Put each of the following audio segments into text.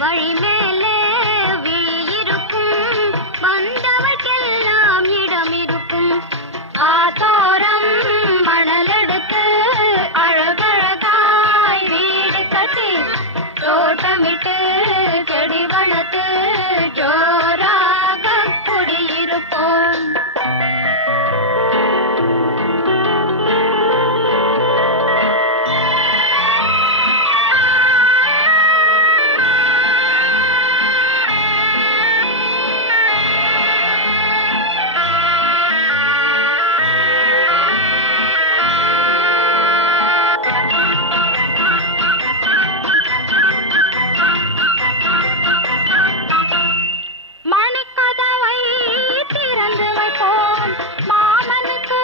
வழி மேலே விழி இருக்கும், வந்தவர்க்கெல்லாம் இடம் இருக்கும். ஆத்தோரம் மணலெடுத்து அழகழகாய் வீடு கட்டி, தோட்டமிட்டு செடி வளர்த்து ஜோராக குடியிருப்போம். மணிக்கதவை திறந்து வைப்போம், மாமனுக்கு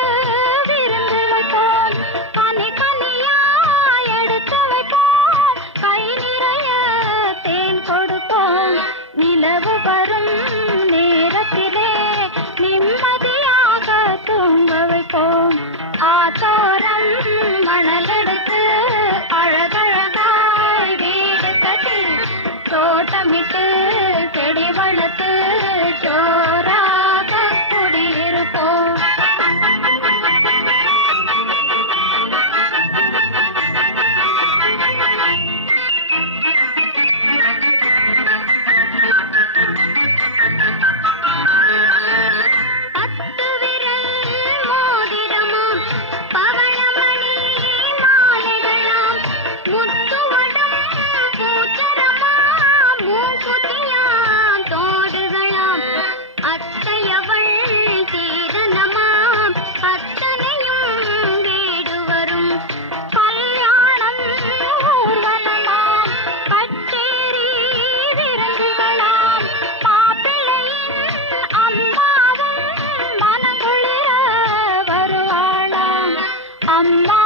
விருந்து வைப்போம். கனி கனியாய் எடுத்து வைப்போம், கை நிறைய தேன் கொடுப்போம். நிலவு வரும் நேரத்திலே நிம்மதியாக தூங்க வைப்போம். ஆத்தோரம் மணலெடுத்து அழகழகாய் வீடு கட்டி, தோட்டமிட்டு செடி வளர்த்து ஜோராக குடியிருப்போம். பத்து விரல் மோதிரமும் பவளமணி மாலைகளாம், முத்துவடும் பூச்சரமாம், மூக்குத்தியாம் தோடுகளாம். அத்தையவள் சீதனமாம், அத்தனையும் வீடு வரும். கல்யாணம் ஊர்வலமாம், கச்சேரி விருந்துகளாம். மாப்பிள்ளையின் அம்மாவும் மனங்குளிர வருவாளாம். அம்மா